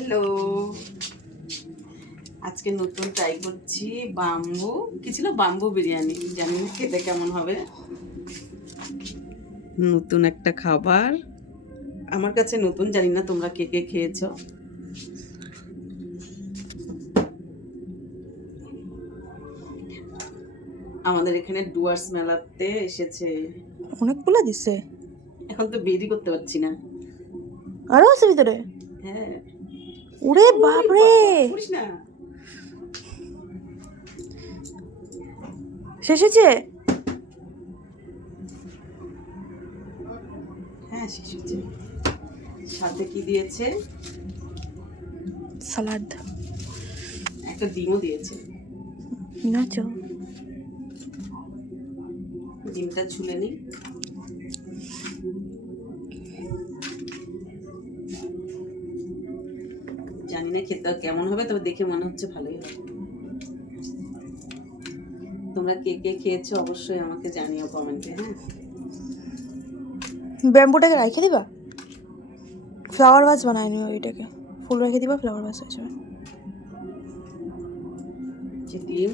Hello, আজকে নতুন try করছি বাম্বু। কি ছিল? বাম্বু বিরিয়ানি। জানি না খেতে কেমন হবে। নতুন একটা খাবার আমার কাছে নতুন, জানি না তোমরা কে কে খেয়েছো। আমাদের এখানে ডুয়ার্স মেলাতে এসেছে। অনেকগুলো দিছে। এখন তো বেরই করতে পারছি না। আরো আছে ভিতরে? হ্যাঁ। ওরে ওরে বাপরে, বাবা, করিস না। শেষ হয়েছে? হ্যাঁ, শেষ হচ্ছে। সাথে কি দিয়েছে? সালাদ। একটা ডিমও দিয়েছে। নাচো। ডিমটা ছুলে নিই। জানি না খেতে কেমন হবে, তবে দেখে মনে হচ্ছে ভালোই হবে। তোমরা কে কে খেয়েছো অবশ্যই আমাকে জানিও কমেন্টে। হ্যাঁ, ব্যাম্বুটাকে রাখে দিবা, ফ্লাওয়ার ভাস বানায় নিও। ওইটাকে ফুল রেখে দিবা, ফ্লাওয়ার ভাস হয়ে যাবে। যে ডিম,